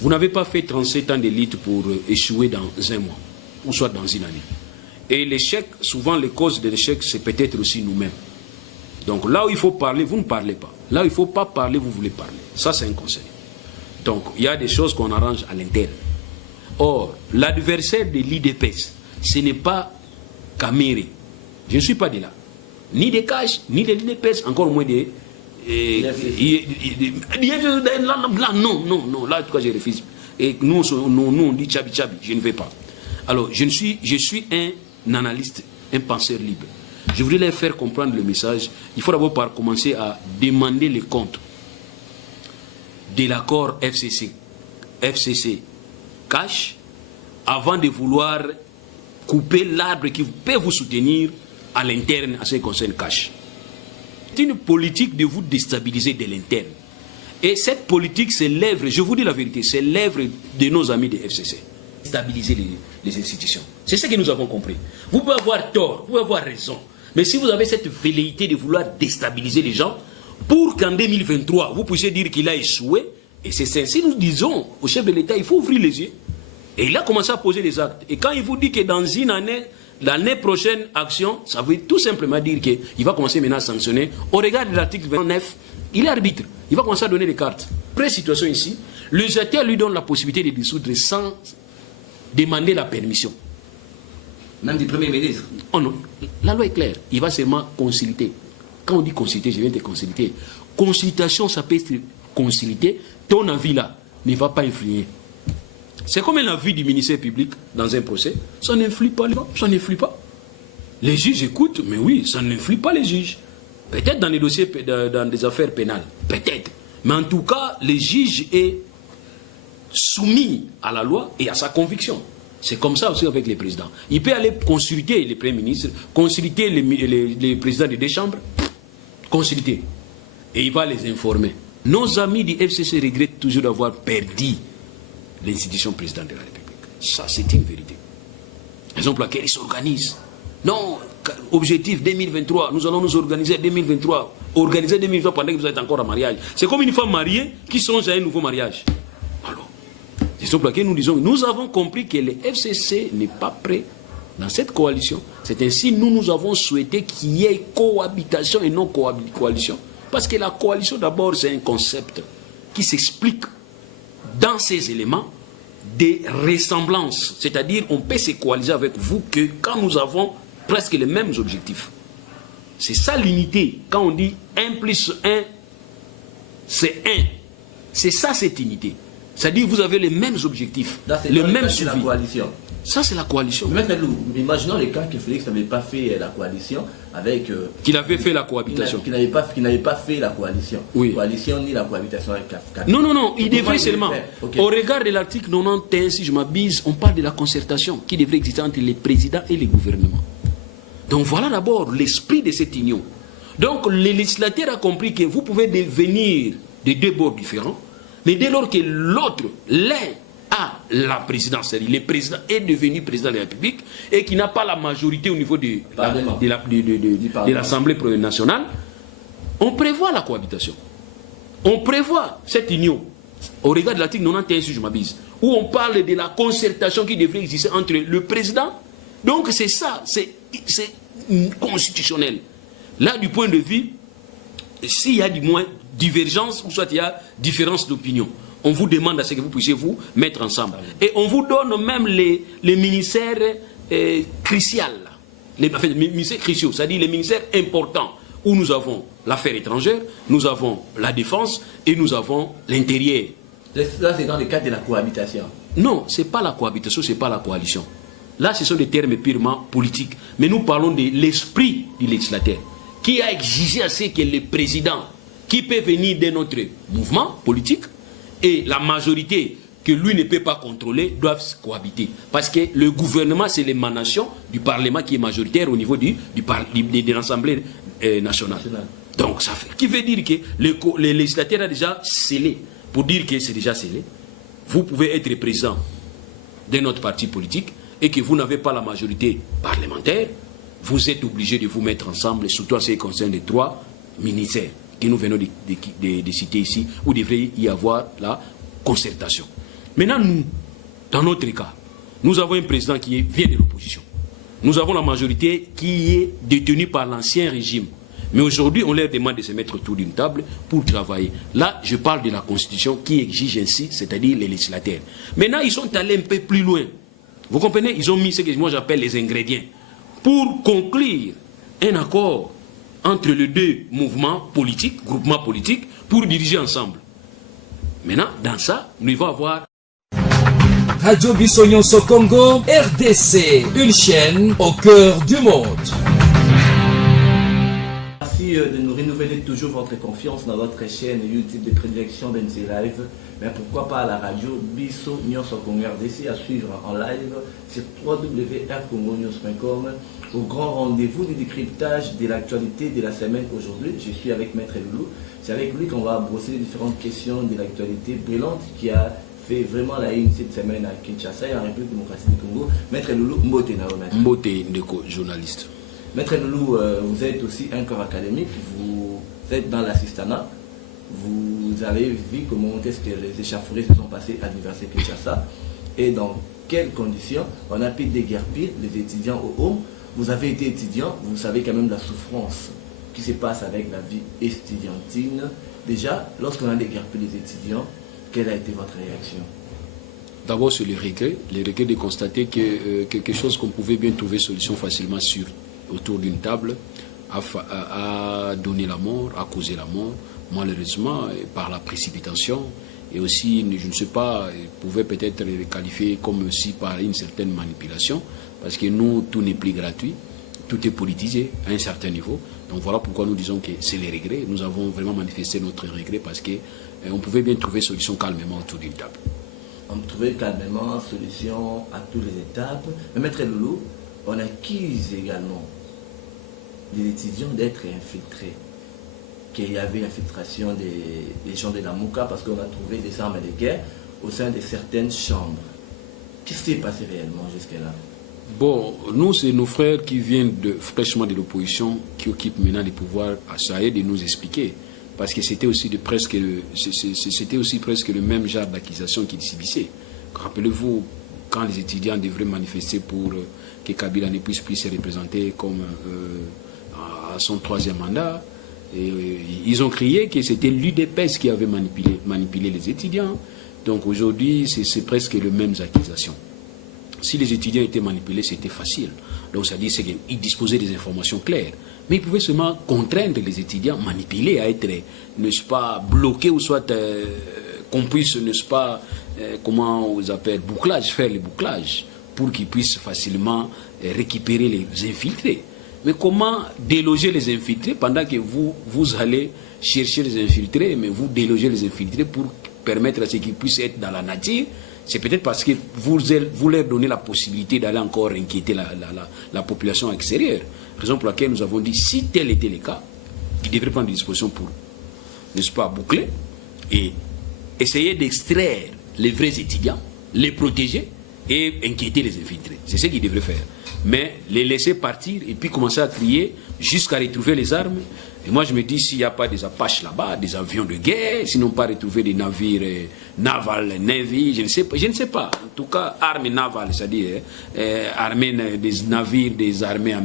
Vous n'avez pas fait 37 ans d'élite pour échouer dans un mois, ou soit dans une année. Et l'échec, souvent les causes de l'échec, c'est peut-être aussi nous-mêmes. Donc là où il faut parler, vous ne parlez pas. Là où il ne faut pas parler, vous voulez parler. Ça, c'est un conseil. Donc, il y a des choses qu'on arrange à l'interne. Or, l'adversaire de l'IDPS, ce n'est pas Kamere. Je ne suis pas de là. Ni des Cash, ni de l'IDPS, encore moins des... Là, non. Là, en tout cas, je refuse. Et nous, on dit Tchabi, je ne vais pas. Alors, je suis un analyste, un penseur libre. Je voudrais leur faire comprendre le message. Il faut d'abord commencer à demander les comptes de l'accord FCC Cash avant de vouloir couper l'arbre qui peut vous soutenir à l'interne à ce qui concerne Cash. C'est une politique de vous déstabiliser de l'interne. Et cette politique, c'est l'œuvre, je vous dis la vérité, c'est l'œuvre de nos amis de FCC. Stabiliser les institutions. C'est ce que nous avons compris. Vous pouvez avoir tort, vous pouvez avoir raison. Mais si vous avez cette velléité de vouloir déstabiliser les gens, pour qu'en 2023, vous puissiez dire qu'il a échoué, et c'est ainsi nous disons au chef de l'État, il faut ouvrir les yeux. Et il a commencé à poser des actes. Et quand il vous dit que dans une année, l'année prochaine, action, ça veut tout simplement dire qu'il va commencer maintenant à sanctionner. Au regard de l'article 29, il est arbitre. Il va commencer à donner des cartes. Après situation ici, le législateur lui donne la possibilité de dissoudre sans demander la permission. Même du Premier ministre. Oh non, la loi est claire. Il va seulement consulter. Quand on dit consulter, je viens de consulter. Consultation, ça peut être consulter. Ton avis là ne va pas influer. C'est comme l'avis du ministère public dans un procès. Ça n'influe pas les gens. Ça n'influe pas. Les juges écoutent, mais oui, ça n'influe pas les juges. Peut-être dans les dossiers, dans des affaires pénales. Peut-être. Mais en tout cas, le juge est soumis à la loi et à sa conviction. C'est comme ça aussi avec les présidents. Il peut aller consulter les premiers ministres, consulter les présidents des deux chambres, consulter. Et il va les informer. Nos amis du FCC regrettent toujours d'avoir perdu l'institution présidente de la République. Ça, c'est une vérité. Raison pour laquelle ils s'organisent. Non, objectif 2023, nous allons nous organiser 2023. Organiser 2023 pendant que vous êtes encore en mariage. C'est comme une femme mariée qui songe à un nouveau mariage. C'est pour laquelle nous disons, nous avons compris que le FCC n'est pas prêt dans cette coalition. C'est ainsi nous avons souhaité qu'il y ait cohabitation et non coalition. Parce que la coalition, d'abord, c'est un concept qui s'explique dans ces éléments des ressemblances. C'est-à-dire, on peut se coaliser avec vous que quand nous avons presque les mêmes objectifs. C'est ça l'unité. Quand on dit 1 plus 1, c'est 1. C'est ça cette unité. C'est-à-dire vous avez les mêmes objectifs, le même suivi. Ça, c'est la coalition. Maintenant, imaginons les cas que Félix n'avait pas fait la coalition avec... qu'il avait fait la cohabitation. Qu'il n'avait pas fait la coalition. Oui. Coalition ni la cohabitation avec CAF. Non, il devrait seulement. Okay. Au regard de l'article 91, si je m'abuse, on parle de la concertation qui devrait exister entre les présidents et les gouvernements. Donc voilà d'abord l'esprit de cette union. Donc le législateur a compris que vous pouvez devenir de deux bords différents, mais dès lors que l'autre, l'un a la présidence, c'est-à-dire le président est devenu président de la République et qui n'a pas la majorité au niveau de l'Assemblée nationale, on prévoit la cohabitation. On prévoit cette union, au regard de l'article 91, si je m'abuse, où on parle de la concertation qui devrait exister entre le président. Donc c'est ça, c'est constitutionnel. Là, du point de vue, s'il y a du moins divergence, ou soit il y a différence d'opinion, on vous demande à ce que vous puissiez vous mettre ensemble. Et on vous donne même les ministères cruciaux, les ministères cruciaux, c'est-à-dire les ministères importants, où nous avons l'affaire étrangère, nous avons la défense et nous avons l'intérieur. Là, c'est dans le cadre de la cohabitation. Non, ce n'est pas la cohabitation, ce n'est pas la coalition. Là, ce sont des termes purement politiques. Mais nous parlons de l'esprit du législateur, qui a exigé à ce que le président, qui peut venir de notre mouvement politique, et la majorité que lui ne peut pas contrôler, doivent cohabiter. Parce que le gouvernement, c'est l'émanation du Parlement qui est majoritaire au niveau de l'Assemblée nationale. Donc, ça fait, qui veut dire que le législateur a déjà scellé. Pour dire que c'est déjà scellé, vous pouvez être président de notre parti politique et que vous n'avez pas la majorité parlementaire, vous êtes obligé de vous mettre ensemble, surtout en ce qui concerne les 3 ministères que nous venons de citer ici, où devrait y avoir la concertation. Maintenant, nous, dans notre cas, nous avons un président qui vient de l'opposition. Nous avons la majorité qui est détenue par l'ancien régime. Mais aujourd'hui, on leur demande de se mettre autour d'une table pour travailler. Là, je parle de la Constitution qui exige ainsi, c'est-à-dire les législateurs. Maintenant, ils sont allés un peu plus loin. Vous comprenez? Ils ont mis ce que moi j'appelle les ingrédients pour conclure un accord entre les deux mouvements politiques, groupements politiques, pour diriger ensemble. Maintenant, dans ça, nous allons avoir... Radio Bissognon Congo, RDC, une chaîne au cœur du monde. Merci de nous renouveler toujours votre confiance dans votre chaîne YouTube de prédilection d'NC Live. Mais pourquoi pas à la radio Bissognon Congo RDC à suivre en live sur www.rcongonews.com au grand rendez-vous du décryptage de l'actualité de la semaine aujourd'hui. Je suis avec Maître Loulou. C'est avec lui qu'on va brosser les différentes questions de l'actualité brûlante qui a fait vraiment la une cette semaine à Kinshasa et en République démocratique du Congo. Maître Loulou, Mbote Nao. Mbote Ndeko, journaliste. Maître Loulou, vous êtes aussi un corps académique, vous êtes dans l'assistanat. Vous avez vu comment est-ce que les échauffourées se sont passées à l'université Kinshasa et dans quelles conditions on a pu déguerpir les étudiants au home. Vous avez été étudiant, vous savez quand même la souffrance qui se passe avec la vie estudiantine. Déjà, lorsqu'on a déguerpi les étudiants, quelle a été votre réaction? D'abord sur les regrets de constater que quelque chose qu'on pouvait bien trouver solution facilement autour d'une table a donné la mort, a causé la mort, malheureusement par la précipitation et aussi, je ne sais pas, pouvait peut-être qualifier comme aussi par une certaine manipulation, parce que nous, tout n'est plus gratuit, tout est politisé à un certain niveau. Donc voilà pourquoi nous disons que c'est les regrets. Nous avons vraiment manifesté notre regret parce qu'on pouvait bien trouver solution calmement autour d'une table. On trouvait calmement solution à toutes les étapes. Mais Maître Loulou, on accuse également des étudiants d'être infiltrés, qu'il y avait infiltration des gens de la Mouka parce qu'on a trouvé des armes de guerre au sein de certaines chambres. Qu'est-ce qui s'est passé réellement jusque-là? Bon, nous, c'est nos frères qui viennent fraîchement de l'opposition, qui occupent maintenant les pouvoirs, à essayer de nous expliquer. Parce que c'était aussi presque le même genre d'accusation qu'ils subissaient. Rappelez-vous, quand les étudiants devraient manifester pour que Kabila ne puisse plus se représenter comme à son 3e mandat, et, ils ont crié que c'était l'UDPS qui avait manipulé les étudiants. Donc aujourd'hui, c'est presque les mêmes accusations. Si les étudiants étaient manipulés, c'était facile. Donc ça dit qu'ils disposaient des informations claires. Mais ils pouvaient seulement contraindre les étudiants, manipuler à être, n'est-ce pas, bloqués ou soit qu'on puisse, n'est-ce pas, comment on appelle, faire le bouclage pour qu'ils puissent facilement récupérer les infiltrés. Mais comment déloger les infiltrés pendant que vous allez chercher les infiltrés, mais vous délogez les infiltrés pour permettre à ce qu'ils puissent être dans la nature? C'est peut-être parce que vous leur donnez la possibilité d'aller encore inquiéter la population extérieure. Raison pour laquelle nous avons dit, si tel était le cas, ils devraient prendre des dispositions pour, n'est-ce pas, boucler et essayer d'extraire les vrais étudiants, les protéger et inquiéter les infiltrés. C'est ce qu'ils devraient faire. Mais les laisser partir et puis commencer à crier jusqu'à retrouver les armes. Et moi je me dis, s'il n'y a pas des Apaches là-bas, des avions de guerre, sinon pas retrouver des navires naval, navy, je ne sais pas. En tout cas, armées navales, c'est-à-dire armées des navires des armées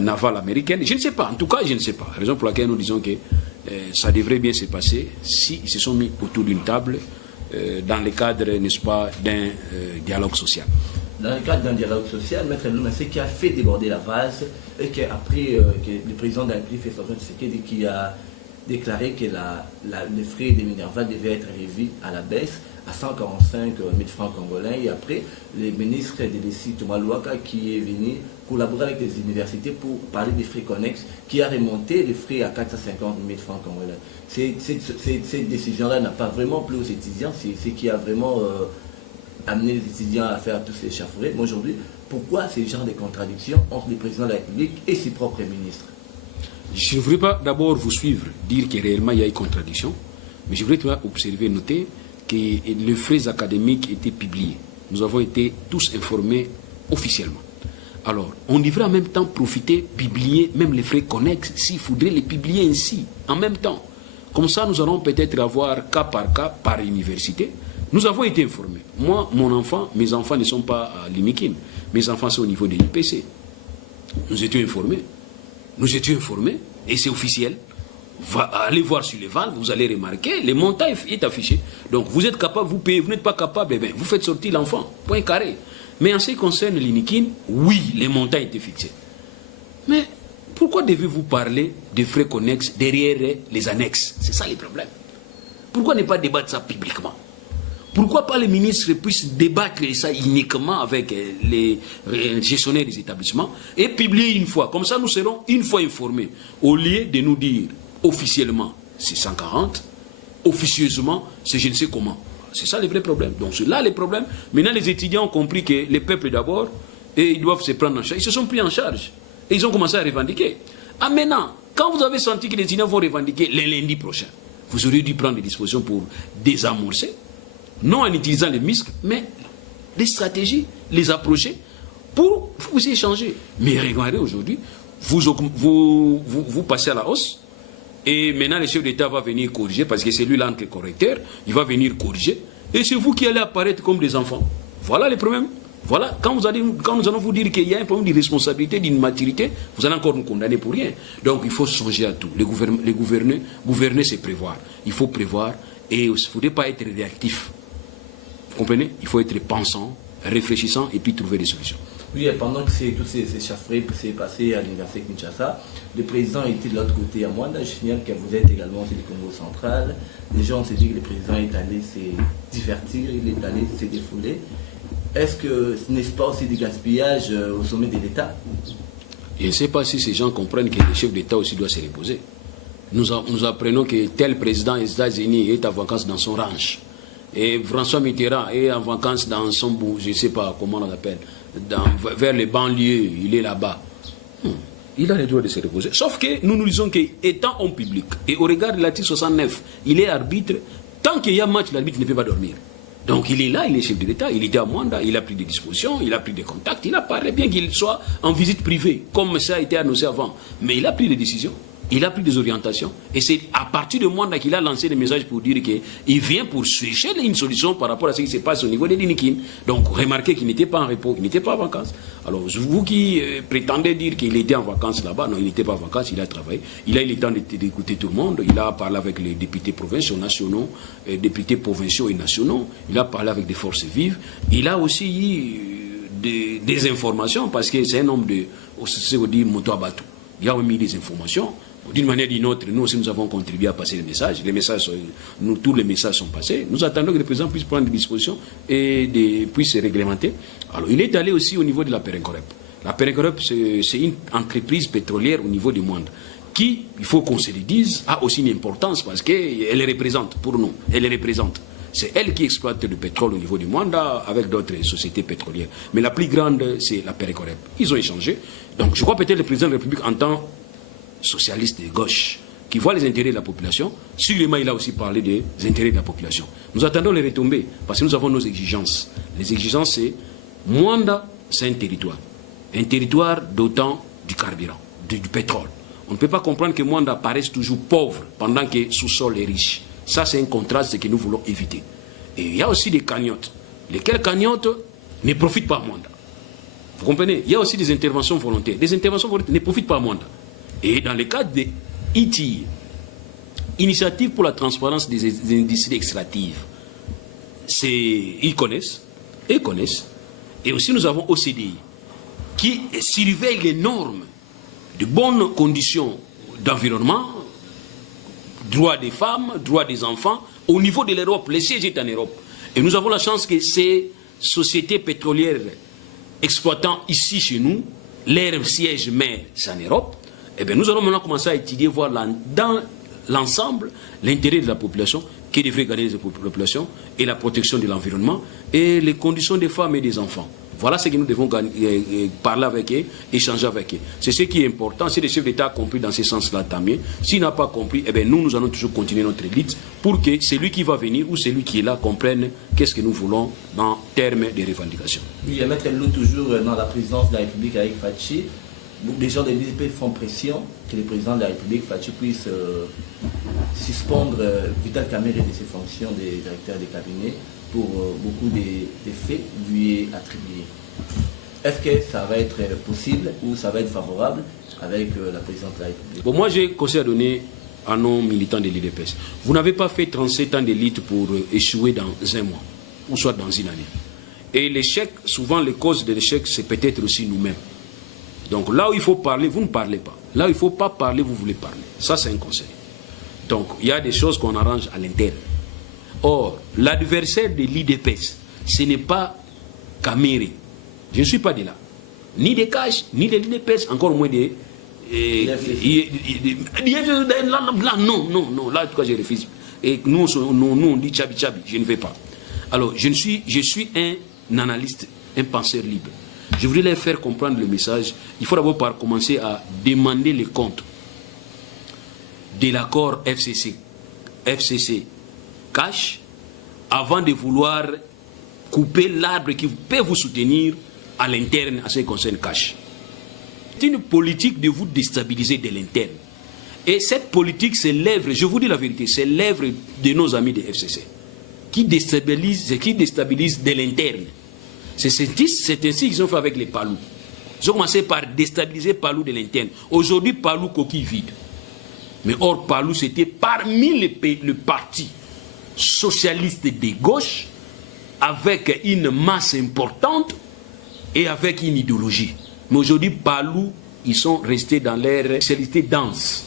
navales américaines, je ne sais pas. En tout cas, je ne sais pas. La raison pour laquelle nous disons que ça devrait bien se passer s'ils se sont mis autour d'une table dans le cadre, n'est-ce pas, d'un dialogue social. Dans le cadre d'un dialogue social, Maître Loulou, ce qui a fait déborder la vase et qu'après que le président de la République, qui a déclaré que les frais des Minerva devaient être revus à la baisse à 145 000 francs congolais. Et après, le ministre de l'ESI, Thomas Louaka, qui est venu collaborer avec les universités pour parler des frais connexes, qui a remonté les frais à 450 000 francs congolais. Cette décision-là n'a pas vraiment plu aux étudiants, c'est ce qui a vraiment amené les étudiants à faire tous ces échauffourées. Mais aujourd'hui, pourquoi ces genres de contradictions entre le président de la République et ses propres ministres? Je ne voudrais pas d'abord vous suivre, dire que réellement il y a une contradiction, mais je voudrais observer, noter que les frais académiques étaient publiés. Nous avons été tous informés officiellement. Alors, on devrait en même temps profiter, publier même les frais connexes, s'il faudrait les publier ainsi, en même temps. Comme ça, nous allons peut-être avoir cas par université, Nous avons été informés. Moi, mes enfants ne sont pas à l'INIKIN. Mes enfants sont au niveau de l'IPC. Nous étions informés. Et c'est officiel. Allez voir sur les valves, vous allez remarquer, le montant est affiché. Donc vous êtes capable, vous payez, vous n'êtes pas capable, vous faites sortir l'enfant. Point carré. Mais en ce qui concerne l'INIKIN, oui, les montants étaient fixés. Mais pourquoi devez-vous parler des frais connexes derrière les annexes? C'est ça le problème. Pourquoi ne pas débattre ça publiquement? Pourquoi pas les ministres puissent débattre ça uniquement avec les gestionnaires des établissements et publier une fois? Comme ça, nous serons une fois informés. Au lieu de nous dire officiellement, c'est 140, officieusement, c'est je ne sais comment. C'est ça le vrai problème. Donc c'est là le problème. Maintenant, les étudiants ont compris que les peuples d'abord, et ils doivent se prendre en charge. Ils se sont pris en charge. Et ils ont commencé à revendiquer. Ah maintenant, quand vous avez senti que les étudiants vont revendiquer le lundi prochain, vous auriez dû prendre des dispositions pour désamorcer, non en utilisant les muscles, mais des stratégies, les approcher pour vous échanger. Mais regardez aujourd'hui, vous passez à la hausse. Et maintenant, le chef d'État va venir corriger, parce que c'est lui l'encre correcteur, il va venir corriger, et c'est vous qui allez apparaître comme des enfants. Voilà le problème. Voilà, quand nous allons vous dire qu'il y a un problème de responsabilité, d'immaturité, vous allez encore nous condamner pour rien. Donc il faut songer à tout. Gouverner, c'est prévoir. Il faut prévoir, et il ne faudrait pas être réactif. Vous comprenez? Il faut être pensant, réfléchissant, et puis trouver des solutions. Oui, pendant que toutes ces chafferées s'est passé à l'université Kinshasa, le président était de l'autre côté à Mwanda. Je signale que vous êtes également aussi du Congo central. Les gens se disent que le président est allé se divertir, il est allé se défouler. Est-ce que ce n'est pas aussi du gaspillage au sommet de l'État? Je ne sais pas si ces gens comprennent que le chef d'État aussi doit se reposer. Nous apprenons que tel président des États-Unis est en vacances dans son ranch. Et François Mitterrand est en vacances dans son bout, je ne sais pas comment on l'appelle, vers les banlieues, il est là-bas. Il a le droit de se reposer. Sauf que nous disons qu'étant homme public, et au regard de l'article 69, il est arbitre, tant qu'il y a match, l'arbitre ne peut pas dormir. Donc il est là, il est chef de l'État, il était à Mwanda, il a pris des dispositions, il a pris des contacts, il a parlé, bien qu'il soit en visite privée, comme ça a été annoncé avant. Mais il a pris des décisions. Il a pris des orientations. Et c'est à partir de Mwanda qu'il a lancé des messages pour dire qu'il vient pour chercher une solution par rapport à ce qui se passe au niveau de l'INIKIN. Donc remarquez qu'il n'était pas en repos, il n'était pas en vacances. Alors vous qui prétendez dire qu'il était en vacances là-bas, non, il n'était pas en vacances, il a travaillé. Il a eu le temps d'écouter tout le monde. Il a parlé avec les députés provinciaux, nationaux, députés provinciaux et nationaux. Il a parlé avec des forces vives. Il a aussi eu des informations parce que c'est un homme de, c'est ce qu'on dit, moto à bateau. Il a mis des informations. D'une manière ou d'une autre, nous aussi nous avons contribué à passer les messages. Tous les messages sont passés. Nous attendons que le président puisse prendre des dispositions et puisse se réglementer. Alors il est allé aussi au niveau de la Perencorep. La Perencorep, c'est une entreprise pétrolière au niveau du monde qui, il faut qu'on se le dise, a aussi une importance parce qu'elle représente pour nous. Elle représente. C'est elle qui exploite le pétrole au niveau du monde avec d'autres sociétés pétrolières. Mais la plus grande, c'est la Perencorep. Ils ont échangé. Donc je crois peut-être le président de la République entend socialiste de gauche, qui voit les intérêts de la population. Sûrement, il a aussi parlé des intérêts de la population. Nous attendons les retombées, parce que nous avons nos exigences. Les exigences, c'est Mwanda, c'est un territoire d'autant du carburant, du pétrole. On ne peut pas comprendre que Mwanda paraisse toujours pauvre, pendant que sous-sol est riche. Ça, c'est un contraste que nous voulons éviter. Et il y a aussi des cagnottes. Lesquelles cagnottes ne profitent pas à Mwanda. Vous comprenez? Il y a aussi des interventions volontaires. Des interventions volontaires ne profitent pas à Mwanda. Et dans le cadre de ITI, Initiative pour la transparence des industries extractives, ils connaissent. Et aussi nous avons OCDI, qui surveille les normes de bonnes conditions d'environnement, droits des femmes, droits des enfants, au niveau de l'Europe. Le siège est en Europe. Et nous avons la chance que ces sociétés pétrolières exploitant ici chez nous, leur siège mère, c'est en Europe. Eh bien, nous allons maintenant commencer à étudier, voir dans l'ensemble l'intérêt de la population, qui devrait garder les populations, et la protection de l'environnement, et les conditions des femmes et des enfants. Voilà ce que nous devons parler avec eux, échanger avec eux. C'est ce qui est important. Si le chef d'État a compris dans ce sens-là, tant mieux. S'il n'a pas compris, eh bien, nous allons toujours continuer notre lutte pour que celui qui va venir ou celui qui est là comprenne qu'est-ce que nous voulons en termes de revendications. Oui, Maître Lou, toujours dans la présidence de la République avec Fachi. Les gens de l'IDP font pression que le président de la République, Fachi, puisse suspendre Vital Kamerhe de ses fonctions de directeur de cabinet pour beaucoup des faits lui attribués. Est-ce que ça va être possible ou ça va être favorable avec la présidente de la République? Bon, moi, j'ai conseil à donner à nos militants de l'IDPS. Vous n'avez pas fait 37 ans d'élite pour échouer dans un mois, ou soit dans une année. Et l'échec, souvent les causes de l'échec, c'est peut-être aussi nous-mêmes. Donc là où il faut parler, vous ne parlez pas. Là où il ne faut pas parler, vous voulez parler. Ça, c'est un conseil. Donc, il y a des choses qu'on arrange à l'interne. Or, l'adversaire de l'IDPS, ce n'est pas Kamere. Je ne suis pas de là. Ni des Cash, ni de l'IDPS, encore moins des... Là, non. Là, en tout cas, je refuse. Et nous, on dit Tchabi, je ne vais pas. Alors, je suis un analyste, un penseur libre. Je voudrais leur faire comprendre le message. Il faut d'abord commencer à demander les comptes de l'accord FCC Cash avant de vouloir couper l'arbre qui peut vous soutenir à l'interne à ce qui concerne Cash. C'est une politique de vous déstabiliser de l'interne. Et cette politique, c'est l'œuvre, je vous dis la vérité, c'est l'œuvre de nos amis de FCC qui déstabilise de l'interne. C'est ainsi qu'ils ont fait avec les Palous. Ils ont commencé par déstabiliser Palou de l'interne. Aujourd'hui, Palou, coquille vide. Mais or, Palou, c'était parmi le parti socialiste de gauche, avec une masse importante et avec une idéologie. Mais aujourd'hui, Palou, ils sont restés dans leur spécialité dense.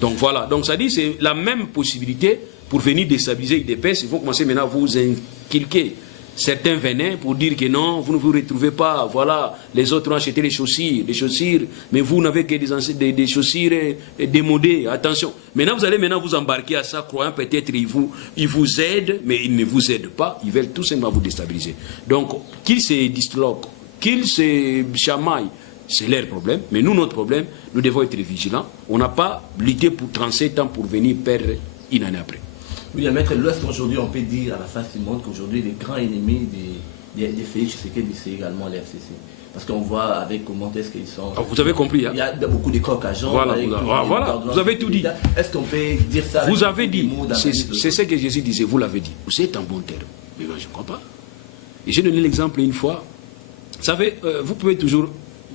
Donc voilà. Donc ça dit, c'est la même possibilité pour venir déstabiliser l'IDPS. Il faut commencer maintenant à vous inculquer certains venins pour dire que non, vous ne vous retrouvez pas. Voilà, les autres ont acheté des chaussures, mais vous n'avez que des chaussures démodées. Attention. Maintenant, vous allez vous embarquer à ça, croyant peut-être ils vous aident, mais ils ne vous aident pas. Ils veulent tout simplement vous déstabiliser. Donc, qu'ils se disloquent, qu'ils se chamaillent, c'est leur problème. Mais nous, notre problème, nous devons être vigilants. On n'a pas lutté pour 37 ans pour venir perdre une année après. Oui, maître, l'Ouest, aujourd'hui, on peut dire à la face du monde qu'aujourd'hui, les grands ennemis des Félix Tshisekedi, c'est également les FCC. Parce qu'on voit avec comment est-ce qu'ils sont. Alors, vous avez compris. Hein? Il y a beaucoup de coqs agents. Voilà, vous avez tout dit. Est-ce qu'on peut dire ça? Vous avez dit. C'est ce que Jésus disait, vous l'avez dit. Vous êtes en bon terme. Mais moi, je ne crois pas. Et j'ai donné l'exemple une fois. Vous savez, vous pouvez toujours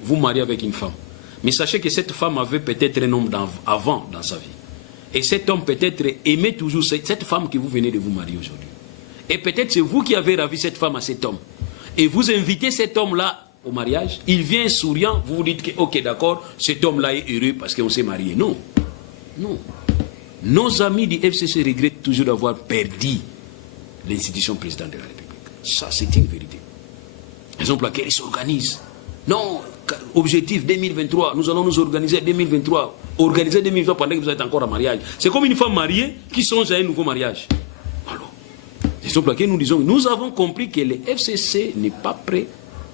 vous marier avec une femme. Mais sachez que cette femme avait peut-être un homme avant dans sa vie. Et cet homme peut-être aimait toujours cette femme que vous venez de vous marier aujourd'hui. Et peut-être c'est vous qui avez ravi cette femme à cet homme. Et vous invitez cet homme-là au mariage. Il vient souriant, vous vous dites que, ok, d'accord, cet homme-là est heureux parce qu'on s'est marié. Non. Non. Nos amis du FCC regrettent toujours d'avoir perdu l'institution présidente de la République. Ça, c'est une vérité. Ils ont plaqué, ils s'organisent. Non, objectif 2023, nous allons nous organiser 2023. Organiser 2023 pendant que vous êtes encore en mariage. C'est comme une femme mariée qui songe à un nouveau mariage. Alors, ils ont plaqué, nous disons, nous avons compris que le FCC n'est pas prêt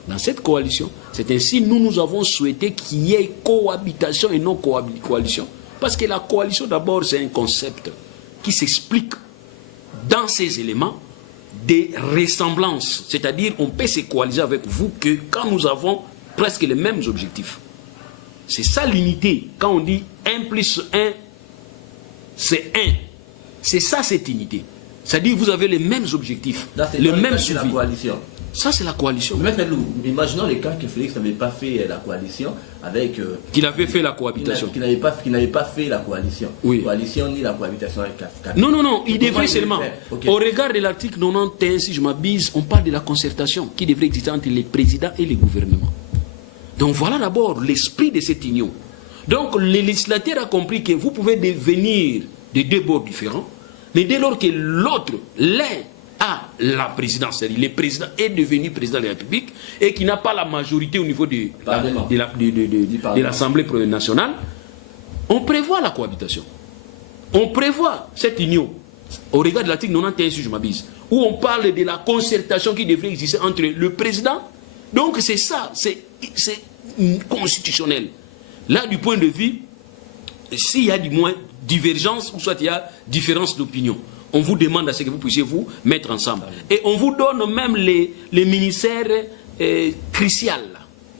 dans cette coalition. C'est ainsi nous avons souhaité qu'il y ait cohabitation et non coalition. Parce que la coalition, d'abord, c'est un concept qui s'explique dans ces éléments des ressemblances. C'est-à-dire, on peut se coaliser avec vous que quand nous avons presque les mêmes objectifs. C'est ça l'unité. Quand on dit 1 plus 1, c'est 1. C'est ça cette unité. C'est-à-dire vous avez les mêmes objectifs, le même suivi. La coalition. Ça, c'est la coalition. Maître Lou, imaginons les cas que Félix n'avait pas fait la coalition avec... qu'il avait fait la cohabitation. Qu'il n'avait pas fait la coalition. Oui. Coalition ni la cohabitation avec CAF. Non, il devrait seulement. Okay. Au regard de l'article 91, si je m'abuse, on parle de la concertation qui devrait exister entre les présidents et les gouvernements. Donc voilà d'abord l'esprit de cette union. Donc le législateur a compris que vous pouvez devenir de deux bords différents, mais dès lors que l'autre, l'un a la présidence, c'est-à-dire le président est devenu président de la République et qui n'a pas la majorité au niveau de l'Assemblée nationale, on prévoit la cohabitation. On prévoit cette union au regard de l'article 91, si je m'abuse, où on parle de la concertation qui devrait exister entre le président. Donc c'est ça, c'est constitutionnel. Là, du point de vue, s'il y a du moins divergence ou soit il y a différence d'opinion, on vous demande à ce que vous puissiez vous mettre ensemble. Et on vous donne même les ministères cruciaux,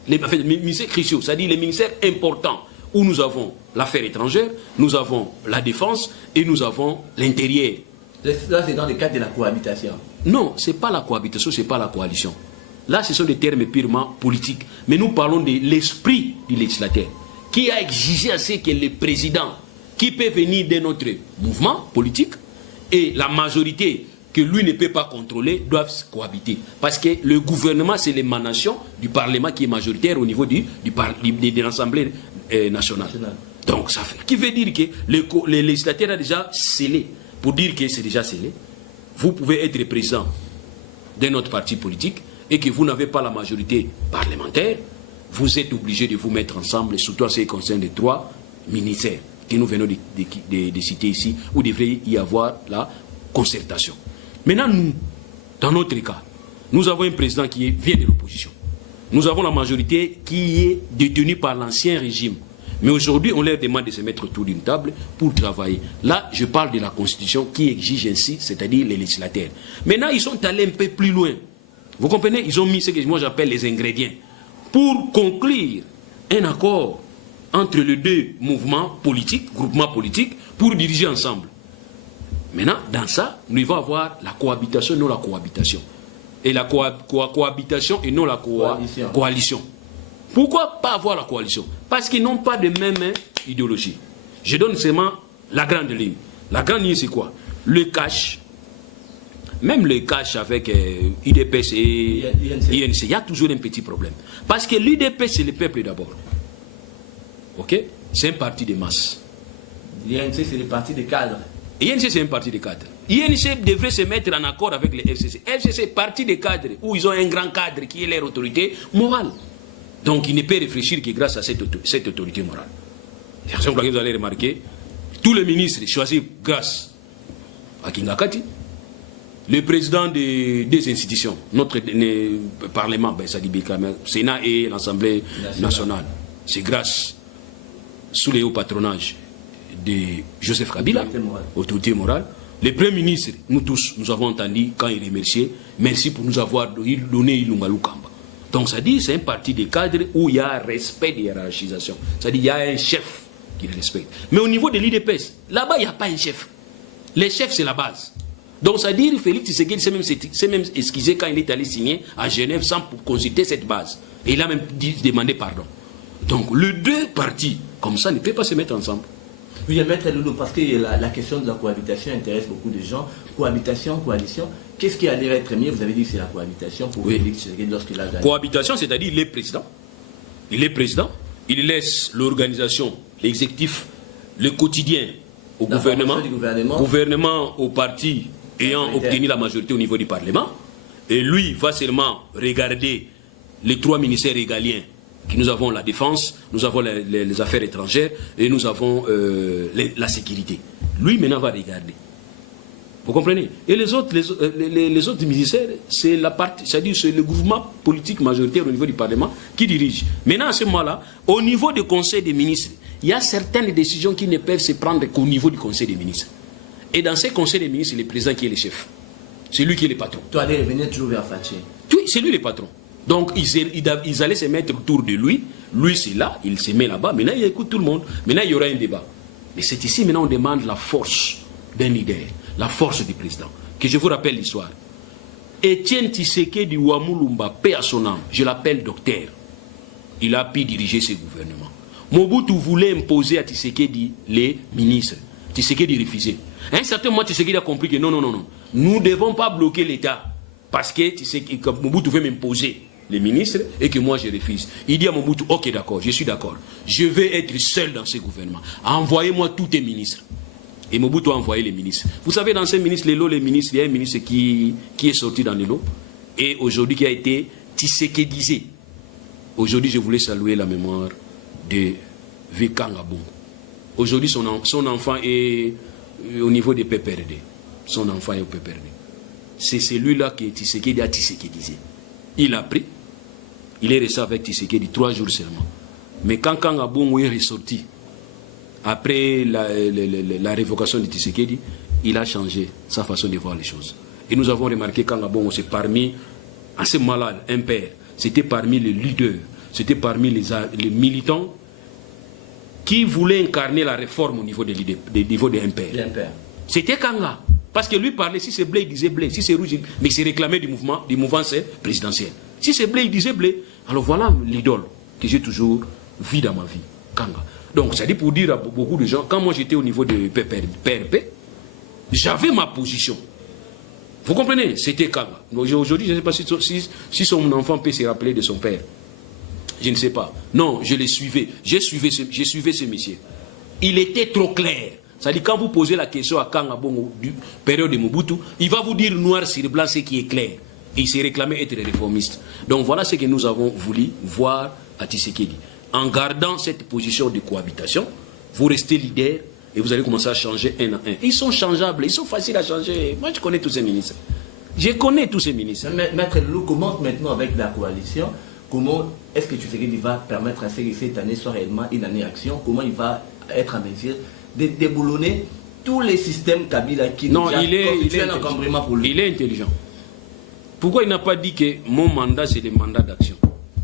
les ministères cruciaux, c'est-à-dire les ministères importants, où nous avons l'affaire étrangère, nous avons la défense et nous avons l'intérieur. Là, c'est dans le cadre de la cohabitation. Non, ce n'est pas la cohabitation, ce n'est pas la coalition. Là, ce sont des termes purement politiques. Mais nous parlons de l'esprit du législateur qui a exigé à ce que le président, qui peut venir de notre mouvement politique, et la majorité que lui ne peut pas contrôler, doivent cohabiter. Parce que le gouvernement, c'est l'émanation du Parlement qui est majoritaire au niveau de l'Assemblée nationale. Donc, ça fait. Qui veut dire que le législateur a déjà scellé. Pour dire que c'est déjà scellé, vous pouvez être président de notre parti politique et que vous n'avez pas la majorité parlementaire, vous êtes obligé de vous mettre ensemble, surtout en ce qui concerne les 3 ministères que nous venons de citer ici, où devrait y avoir la concertation. Maintenant, nous, dans notre cas, nous avons un président qui vient de l'opposition. Nous avons la majorité qui est détenue par l'ancien régime. Mais aujourd'hui, on leur demande de se mettre autour d'une table pour travailler. Là, je parle de la Constitution qui exige ainsi, c'est-à-dire les législateurs. Maintenant, ils sont allés un peu plus loin. Vous comprenez? Ils ont mis ce que moi j'appelle les ingrédients pour conclure un accord entre les 2 mouvements politiques, groupements politiques, pour diriger ensemble. Maintenant, dans ça, nous devons avoir la cohabitation, non la cohabitation. Et la cohabitation et non la coalition. Pourquoi pas avoir la coalition? Parce qu'ils n'ont pas de même idéologie. Je donne seulement la grande ligne. La grande ligne, c'est quoi? Le cash. Même le cash avec UDPS et INC, il y a toujours un petit problème. Parce que l'UDPS, c'est le peuple d'abord. Ok? C'est un parti de masse. L'INC, c'est le parti des cadres. INC, c'est un parti de cadres. INC devrait se mettre en accord avec les FCC. FCC, parti des cadres, où ils ont un grand cadre qui est leur autorité morale. Donc, il ne peut réfléchir que grâce à cette autorité morale. C'est la raison pour laquelle vous allez remarquer, tous les ministres choisis grâce à Kingakati, le président des institutions, notre Parlement, Sénat et l'Assemblée nationale, c'est grâce, sous le haut patronage de Joseph Kabila, autorité morale. Le Premier ministre, nous tous, nous avons entendu quand il remerciait, merci pour nous avoir donné Ilunga Lukamba. Donc, ça dit, c'est un parti de cadres où il y a un respect de hiérarchisation. C'est-à-dire, il y a un chef qui le respecte. Mais au niveau de l'IDPS, là-bas, il n'y a pas un chef. Le chef, c'est la base. Donc, ça dit, Félix Tshisekedi s'est même excusé quand il est allé signer à Genève sans consulter cette base. Et il a même demandé pardon. Donc, les 2 partis, comme ça, ne peuvent pas se mettre ensemble. Oui, Maître Loulou, parce que la question de la cohabitation intéresse beaucoup de gens. Cohabitation, coalition, qu'est-ce qui allait être mieux? Vous avez dit que c'est la cohabitation pour Félix Tshisekedi lorsqu'il a gagné. Cohabitation, c'est-à-dire il est président. Il est président. Il laisse l'organisation, l'exécutif, le quotidien au gouvernement au parti ayant obtenu la majorité au niveau du Parlement. Et lui va seulement regarder les 3 ministères régaliens. Nous avons la défense, nous avons les affaires étrangères et nous avons la sécurité. Lui, maintenant, va regarder. Vous comprenez? Et les autres ministères, c'est la partie, c'est-à-dire c'est le gouvernement politique majoritaire au niveau du Parlement qui dirige. Maintenant, à ce moment-là, au niveau du Conseil des ministres, il y a certaines décisions qui ne peuvent se prendre qu'au niveau du Conseil des ministres. Et dans ce Conseil des ministres, c'est le président qui est le chef. C'est lui qui est le patron. Tu allais revenir toujours vers Faché. Oui, c'est lui le patron. Donc, ils allaient se mettre autour de lui. Lui, c'est là, il se met là-bas. Maintenant, il écoute tout le monde. Maintenant, il y aura un débat. Mais c'est ici, maintenant, on demande la force d'un leader, la force du président. Que je vous rappelle l'histoire. Étienne Tshisekedi Ouamulumba, paix à son âme, je l'appelle docteur. Il a pu diriger ce gouvernement. Mobutu voulait imposer à Tshisekedi les ministres. Tshisekedi refusait. À un certain moment, Tshisekedi a compris que non. Nous ne devons pas bloquer l'État. Parce que Mobutu veut m'imposer les ministres et que moi je refuse. Il dit à Mobutu, ok d'accord, je suis d'accord. Je vais être seul dans ce gouvernement. Envoyez-moi tous tes ministres. Et Mobutu a envoyé les ministres. Vous savez, dans ces ministres, les ministres, il y a un ministre qui est sorti dans les lots et aujourd'hui qui a été Tshisekedisé. Aujourd'hui, je voulais saluer la mémoire de Vikanga Bongo. Aujourd'hui, son enfant est au niveau des PPRD. Son enfant est au PPRD. C'est celui-là que Tshisekedi a Tshisekedisé. Il a pris, il est resté avec Tshisekedi 3 jours seulement. Mais quand Kanga Bongo est ressorti, après la révocation de Tshisekedi, il a changé sa façon de voir les choses. Et nous avons remarqué Kanga Bongo, c'est parmi, à ce malade, un père, c'était parmi les leaders, c'était parmi les militants qui voulaient incarner la réforme au niveau des impairs. C'était Kanga. Parce que lui parlait, si c'est blé, il disait blé. Si c'est rouge, mais il s'est réclamé du mouvement c'est présidentiel. Si c'est blé, il disait blé. Alors voilà l'idole que j'ai toujours vue dans ma vie, Kanga. Donc, ça dit pour dire à beaucoup de gens, quand moi j'étais au niveau de PRP, j'avais ma position. Vous comprenez? C'était Kanga. Aujourd'hui, je ne sais pas si son enfant peut se rappeler de son père. Je ne sais pas. Non, je les suivais. J'ai suivi ce monsieur. Il était trop clair. C'est-à-dire, quand vous posez la question à Kanga Bongo du période de Mobutu, il va vous dire noir sur blanc ce qui est clair. Et il s'est réclamé être réformiste. Donc voilà ce que nous avons voulu voir à Tshisekedi. En gardant cette position de cohabitation, vous restez leader et vous allez commencer à changer un à un. Ils sont changeables, ils sont faciles à changer. Moi, je connais tous ces ministres. Je connais tous ces ministres. Maître Loulou, comment maintenant avec la coalition, comment est-ce que Tshisekedi va permettre à ce que cette année soit réellement une année d'action? Comment il va être en mesure de déboulonner tous les systèmes Kabila qui non, constituent un encombrement pour lui? Il est intelligent. Pourquoi il n'a pas dit que mon mandat c'est le mandat d'action?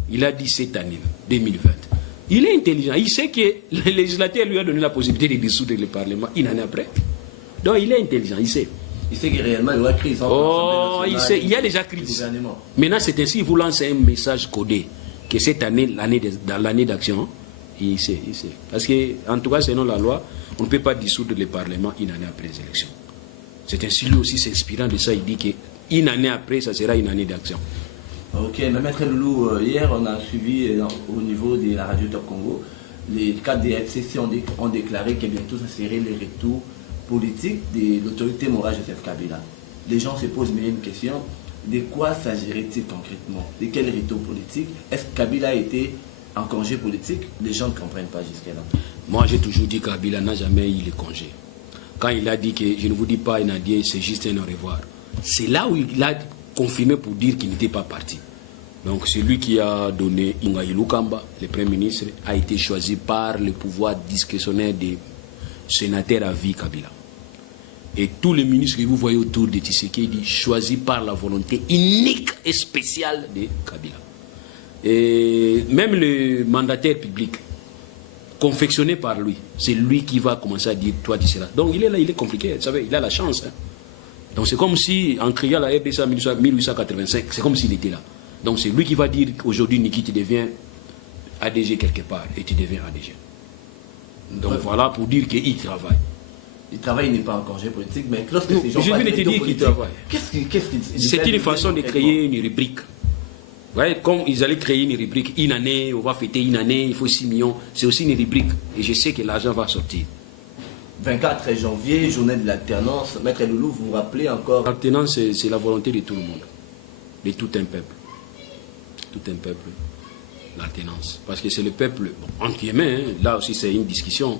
Il a dit cette année, 2020. Il est intelligent. Il sait que le législateur lui a donné la possibilité de dissoudre le Parlement une année après. Donc il est intelligent, il sait. Il sait que réellement il y aura crise. Oh, il sait, il y a déjà crise. Maintenant, c'est ainsi, il vous lance un message codé que cette année, dans l'année d'action, il sait. Parce que, en tout cas, selon la loi, on ne peut pas dissoudre le Parlement une année après les élections. C'est ainsi, lui aussi, s'inspirant de ça, il dit qu'une année après, ça sera une année d'action. Ok, mais Maître Loulou, hier, on a suivi au niveau de la radio Top Congo, les cadres des FCC ont déclaré que bientôt, ça serait le retour politique de l'autorité morale Joseph Kabila. Les gens se posent une question, de quoi s'agirait-il concrètement? De quel retour politique? Est-ce que Kabila a été en congé politique? Les gens ne comprennent pas jusqu'à là. Moi, j'ai toujours dit que Kabila n'a jamais eu le congé. Quand il a dit que je ne vous dis pas Nadia, c'est juste un au revoir. C'est là où il a confirmé pour dire qu'il n'était pas parti. Donc c'est lui qui a donné Ingaïlou Kamba, le Premier ministre, a été choisi par le pouvoir discrétionnaire des sénateurs à vie Kabila. Et tous les ministres que vous voyez autour de Tshisekedi choisis par la volonté unique et spéciale de Kabila. Et même le mandataire public, confectionné par lui, c'est lui qui va commencer à dire toi tu seras. Donc il est là, il est compliqué, vous savez, il a la chance. Hein. Donc c'est comme si, en créant la RDC en 1885, c'est comme s'il était là. Donc c'est lui qui va dire qu'aujourd'hui Niki tu deviens ADG quelque part et tu deviens ADG. Donc ouais. Voilà pour dire qu'il travaille. Il travaille, il n'est pas en congé politique, mais lorsque ces gens je viens de te dire qu'il travaille. C'est une façon de créer une rubrique. Ouais, comme ils allaient créer une rubrique, une année, on va fêter une année, il faut 6 millions. C'est aussi une rubrique. Et je sais que l'argent va sortir. 24 janvier, journée de l'alternance. Maître Loulou, vous vous rappelez encore? L'alternance, c'est la volonté de tout le monde. De tout un peuple. Tout un peuple. L'alternance. Parce que c'est le peuple, bon, entre guillemets, hein, là aussi c'est une discussion.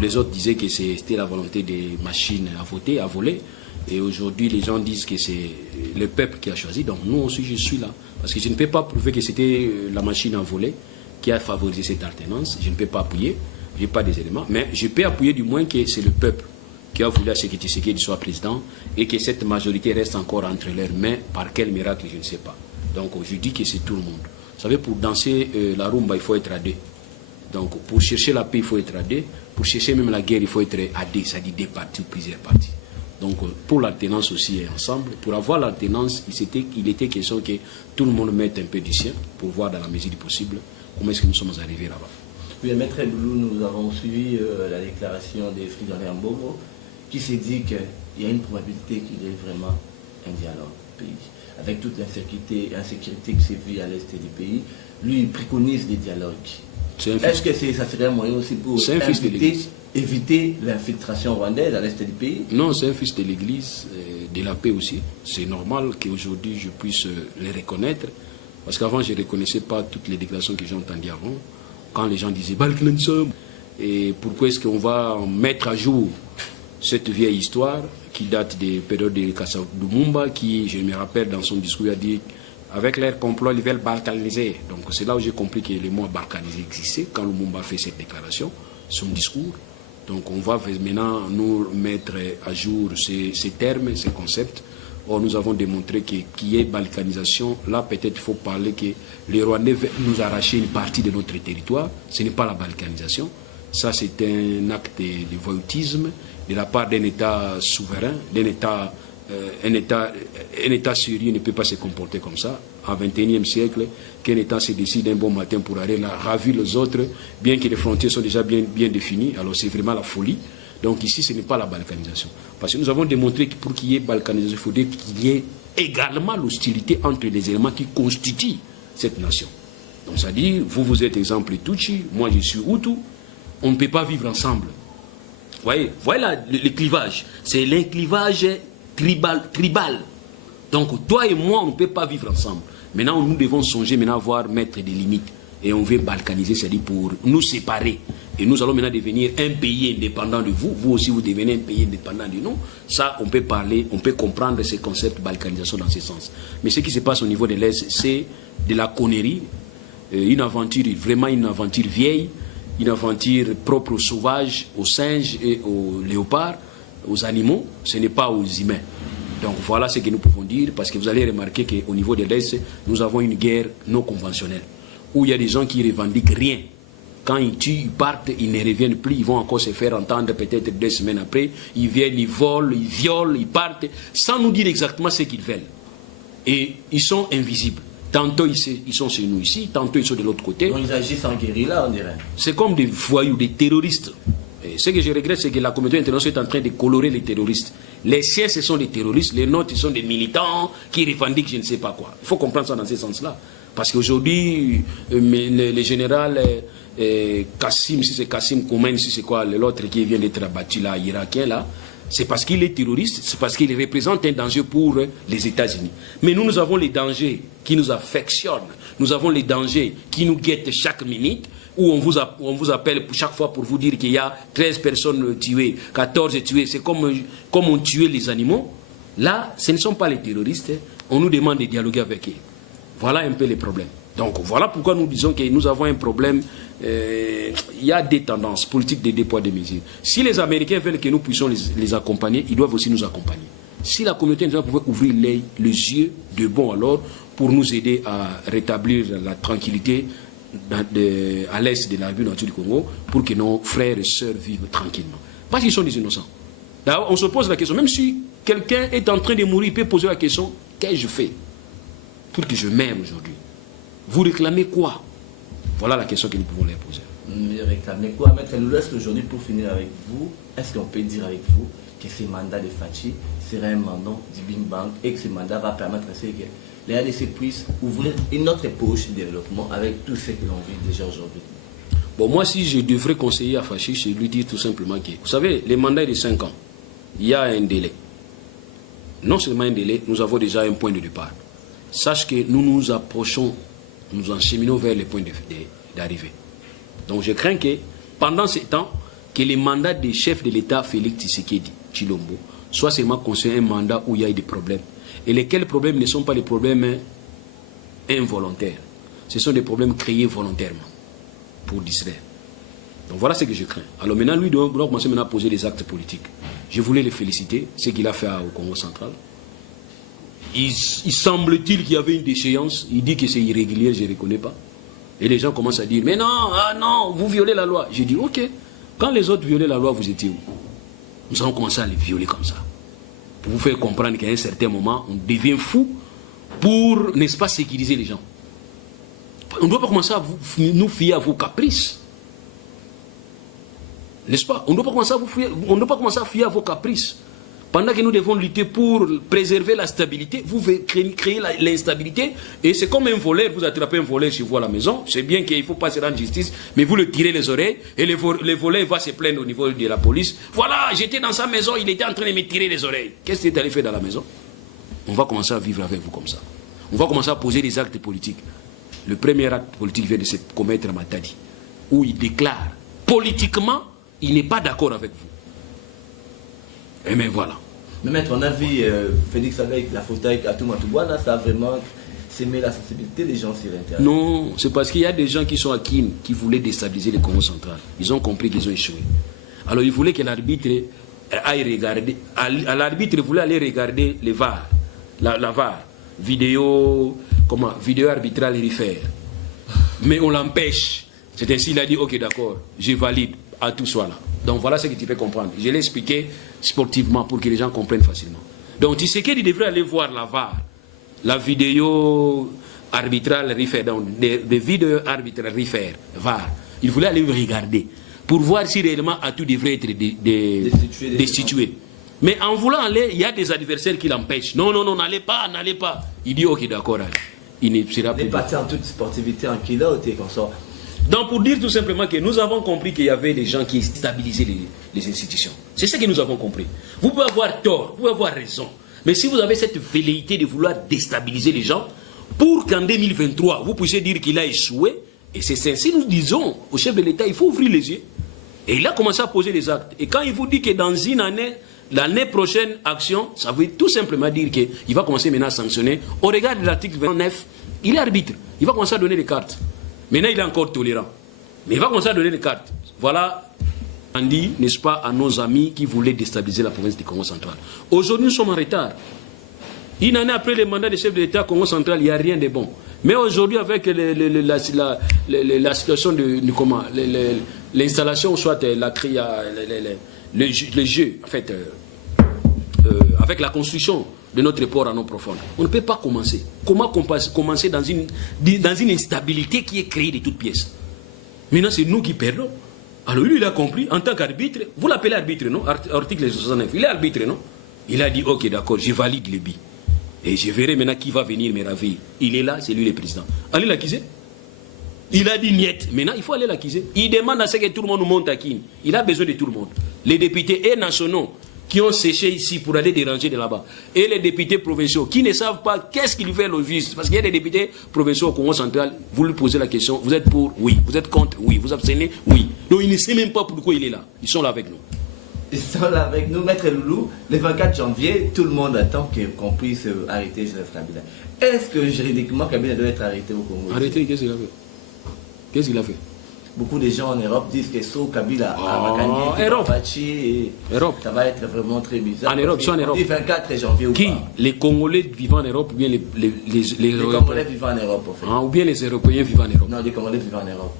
Les autres disaient que c'était la volonté des machines à voter, à voler. Et aujourd'hui, les gens disent que c'est le peuple qui a choisi. Donc nous aussi, je suis là. Parce que je ne peux pas prouver que c'était la machine à voler qui a favorisé cette alternance. Je ne peux pas appuyer. Je n'ai pas des éléments. Mais je peux appuyer du moins que c'est le peuple qui a voulu à ce que Tshisekedi soit président et que cette majorité reste encore entre leurs mains. Par quel miracle, je ne sais pas. Donc je dis que c'est tout le monde. Vous savez, pour danser la rumba, il faut être à deux. Donc pour chercher la paix, il faut être à deux. Pour chercher même la guerre, il faut être à deux, c'est-à-dire des partis ou plusieurs partis. Donc pour l'alternance aussi ensemble, pour avoir l'alternance, il était question que tout le monde mette un peu du sien pour voir dans la mesure du possible comment est-ce que nous sommes arrivés là-bas. Oui, Maître Loulou, nous avons suivi la déclaration de Fridolin Mbongo qui s'est dit qu'il y a une probabilité qu'il y ait vraiment un dialogue au pays. Avec toute l'insécurité qui s'est vue à l'est du pays, lui il préconise des dialogues. Est-ce que ça serait un moyen aussi pour éviter l'infiltration rwandaise à l'est du pays? Non, c'est un fils de l'Église, de la paix aussi. C'est normal qu'aujourd'hui je puisse les reconnaître. Parce qu'avant, je ne reconnaissais pas toutes les déclarations que j'ai entendues avant. Quand les gens disaient Balkansum, et pourquoi est-ce qu'on va mettre à jour cette vieille histoire qui date des périodes de Kassa Lumumba, qui, je me rappelle, dans son discours, a dit avec leur complot, ils veulent balkaniser. Donc c'est là où j'ai compris que le mot balkaniser existait quand Lumumba a fait cette déclaration, son discours. Donc on va maintenant nous mettre à jour ces termes, ces concepts. Or nous avons démontré qu'il y ait balkanisation. Là peut-être il faut parler que les Rwandais veulent nous arracher une partie de notre territoire. Ce n'est pas la balkanisation. Ça c'est un acte de voyoutisme de la part d'un État souverain, un État sérieux ne peut pas se comporter comme ça. En 21e siècle, qu'un État se décide un bon matin pour aller ravir les autres, bien que les frontières sont déjà bien définies, alors c'est vraiment la folie. Donc ici, ce n'est pas la balkanisation. Parce que nous avons démontré que pour qu'il y ait balkanisation, il faudrait qu'il y ait également l'hostilité entre les éléments qui constituent cette nation. Donc ça dit, vous êtes exemple Tutsi, moi je suis Hutu, on ne peut pas vivre ensemble. Vous voyez, voilà le clivage. C'est un clivage tribal. Donc toi et moi, on ne peut pas vivre ensemble. Maintenant, nous devons songer à mettre des limites. Et on veut balkaniser, c'est-à-dire pour nous séparer. Et nous allons maintenant devenir un pays indépendant de vous. Vous aussi, vous devenez un pays indépendant de nous. Ça, on peut parler, on peut comprendre ces concepts de balkanisation dans ce sens. Mais ce qui se passe au niveau de l'Est, c'est de la connerie, une aventure, vraiment une aventure vieille, une aventure propre aux sauvages, aux singes et aux léopards, aux animaux. Ce n'est pas aux humains. Donc voilà ce que nous pouvons dire, parce que vous allez remarquer qu'au niveau de l'Est, nous avons une guerre non conventionnelle, où il y a des gens qui revendiquent rien. Quand ils tuent, ils partent, ils ne reviennent plus, ils vont encore se faire entendre peut-être 2 semaines après. Ils viennent, ils volent, ils violent, ils partent, sans nous dire exactement ce qu'ils veulent. Et ils sont invisibles. Tantôt ils sont chez nous ici, tantôt ils sont de l'autre côté. Donc ils agissent en guérilla, on dirait. C'est comme des voyous, des terroristes. Et ce que je regrette, c'est que la communauté internationale est en train de colorer les terroristes. Les siens, ce sont des terroristes, les nôtres, ce sont des militants qui revendiquent je ne sais pas quoi. Il faut comprendre ça dans ce sens-là. Parce qu'aujourd'hui, le général Kassim, si c'est Kassim Koumen, si c'est quoi, l'autre qui vient d'être abattu là, irakien là, c'est parce qu'il est terroriste, c'est parce qu'il représente un danger pour les États-Unis. Mais nous avons les dangers qui nous affectionnent, nous avons les dangers qui nous guettent chaque minute, où on vous appelle chaque fois pour vous dire qu'il y a 13 personnes tuées, 14 tuées, c'est comme on tuait les animaux. Là, ce ne sont pas les terroristes, on nous demande de dialoguer avec eux. Voilà un peu les problèmes. Donc voilà pourquoi nous disons que nous avons un problème. Il y a des tendances politiques de 2 poids 2 mesures. Si les Américains veulent que nous puissions les accompagner, ils doivent aussi nous accompagner. Si la communauté internationale pouvait ouvrir les yeux de bon alors pour nous aider à rétablir la tranquillité à l'est de la République nature du Congo, pour que nos frères et sœurs vivent tranquillement. Parce qu'ils sont des innocents. D'ailleurs, on se pose la question, même si quelqu'un est en train de mourir, il peut poser la question, qu'est-ce que je fais pour que je meure aujourd'hui? Vous réclamez quoi? Voilà la question que nous pouvons leur poser. Réclamer quoi? Maître Loulas, aujourd'hui, pour finir avec vous, est-ce qu'on peut dire avec vous que ce mandat de Fachi serait un mandat du Big Bang et que ce mandat va permettre à ce que les RDC puissent ouvrir une autre poche de développement avec tout ce que l'on vit déjà aujourd'hui? Bon, moi, si je devrais conseiller à Fachi, je lui dire tout simplement que, vous savez, les mandats est de 5 ans. Il y a un délai. Non seulement un délai, nous avons déjà un point de départ. Sache que nous nous approchons, nous encheminons vers les points d'arrivée. Donc je crains que pendant ce temps, que les mandats des chefs de l'État, Félix Tshisekedi Tshilombo, soient seulement considérés un mandat où il y a eu des problèmes. Et lesquels problèmes ne sont pas des problèmes involontaires. Ce sont des problèmes créés volontairement pour distraire. Donc voilà ce que je crains. Alors maintenant, lui doit commencer maintenant à poser des actes politiques. Je voulais le féliciter, ce qu'il a fait au Congo central. Il semble-t-il qu'il y avait une déchéance. Il dit que c'est irrégulier, je ne reconnais pas. Et les gens commencent à dire, mais non, ah non, vous violez la loi. J'ai dit, ok, quand les autres violaient la loi, vous étiez où? Nous avons commencé à les violer comme ça. Pour vous faire comprendre qu'à un certain moment, on devient fou pour, n'est-ce pas, sécuriser les gens. On ne doit pas commencer à nous fier à vos caprices. N'est-ce pas? On ne doit pas commencer à fier à vos caprices. Pendant que nous devons lutter pour préserver la stabilité, vous créez l'instabilité. Et c'est comme un voleur, vous attrapez un voleur chez vous à la maison. C'est bien qu'il ne faut pas se rendre justice, mais vous le tirez les oreilles et le voleur va se plaindre au niveau de la police. Voilà, j'étais dans sa maison, il était en train de me tirer les oreilles. Qu'est-ce qu'il est allé faire dans la maison? On va commencer à vivre avec vous comme ça. On va commencer à poser des actes politiques. Le premier acte politique vient de se commettre à Matadi, où il déclare politiquement, il n'est pas d'accord avec vous. Et bien voilà. Mais maître, on a vu Félix avec la photo avec Atoumatoubouana, là, ça a vraiment s'aimer la sensibilité des gens sur l'intérieur. Non, c'est parce qu'il y a des gens qui sont à Kin qui voulaient déstabiliser le Congo central. Ils ont compris qu'ils ont échoué. Alors ils voulaient que l'arbitre aille regarder. L'arbitre voulait aller regarder les VAR, la VAR, vidéo arbitrale refaire. Mais on l'empêche. C'est ainsi qu'il a dit, ok d'accord, je valide, à tout soit là. Donc voilà ce que tu peux comprendre. Je l'ai expliqué sportivement pour que les gens comprennent facilement. Donc Tshisekedi devrait aller voir la VAR, la vidéo arbitrale refaire, donc des vidéos arbitrales refaire, VAR. Il voulait aller regarder pour voir si réellement Atou devrait être destitué. Mais en voulant aller, il y a des adversaires qui l'empêchent. Non, n'allez pas. Il dit ok, d'accord, il ne sera plus. Il est parti en toute sportivité, en kilote et comme ça. Donc pour dire tout simplement que nous avons compris qu'il y avait des gens qui stabilisaient les institutions. C'est ce que nous avons compris. Vous pouvez avoir tort, vous pouvez avoir raison. Mais si vous avez cette velléité de vouloir déstabiliser les gens, pour qu'en 2023, vous puissiez dire qu'il a échoué, et c'est ainsi nous disons au chef de l'État, il faut ouvrir les yeux. Et il a commencé à poser les actes. Et quand il vous dit que dans une année, l'année prochaine, action, ça veut tout simplement dire qu'il va commencer maintenant à sanctionner. Au regard de l'article 29, il est arbitre. Il va commencer à donner les cartes. Maintenant, il est encore tolérant. Mais il va commencer à donner les cartes. Voilà, on dit, n'est-ce pas, à nos amis qui voulaient déstabiliser la province du Congo central. Aujourd'hui, nous sommes en retard. Une année après le mandat du chef de l'État Congo central, il n'y a rien de bon. Mais aujourd'hui, avec la situation de comment, l'installation, soit le jeu, en fait, avec la construction de notre port en eau profonde, on ne peut pas commencer. Comment commencer dans une instabilité qui est créée de toutes pièces? Maintenant, c'est nous qui perdons. Alors lui, il a compris, en tant qu'arbitre, vous l'appelez arbitre, non? Article 69, il est arbitre, non? Il a dit, ok, d'accord, je valide le billet. Et je verrai maintenant qui va venir me ravir. Il est là, c'est lui le président. Allez l'accuser. Il a dit niet. Maintenant, il faut aller l'accuser. Il demande à ce que tout le monde monte à Kin. Il a besoin de tout le monde. Les députés et nationaux qui ont séché ici pour aller déranger de là-bas. Et les députés provinciaux qui ne savent pas qu'est-ce qu'il fait le juste. Parce qu'il y a des députés provinciaux au Congo central, vous lui posez la question, vous êtes pour? Oui. Vous êtes contre? Oui. Vous abstenez? Oui. Donc il ne sait même pas pourquoi il est là. Ils sont là avec nous. Ils sont là avec nous, Maître Loulou. Le 24 janvier, tout le monde attend qu'on puisse arrêter Joseph Kabila. Est-ce que juridiquement Kabila doit être arrêté au Congo? Arrêté, qu'est-ce qu'il a fait? Qu'est-ce qu'il a fait? Beaucoup de gens en Europe disent que sauf Kabila Europe. Europe. Ça va être vraiment très bizarre. En Europe, on dit 24 janvier ou qui? pas? Les Congolais vivant en Europe ou bien les Congolais vivant en Europe, en fait. Ou bien les Européens vivant en Europe? Non, les Congolais vivant en Europe.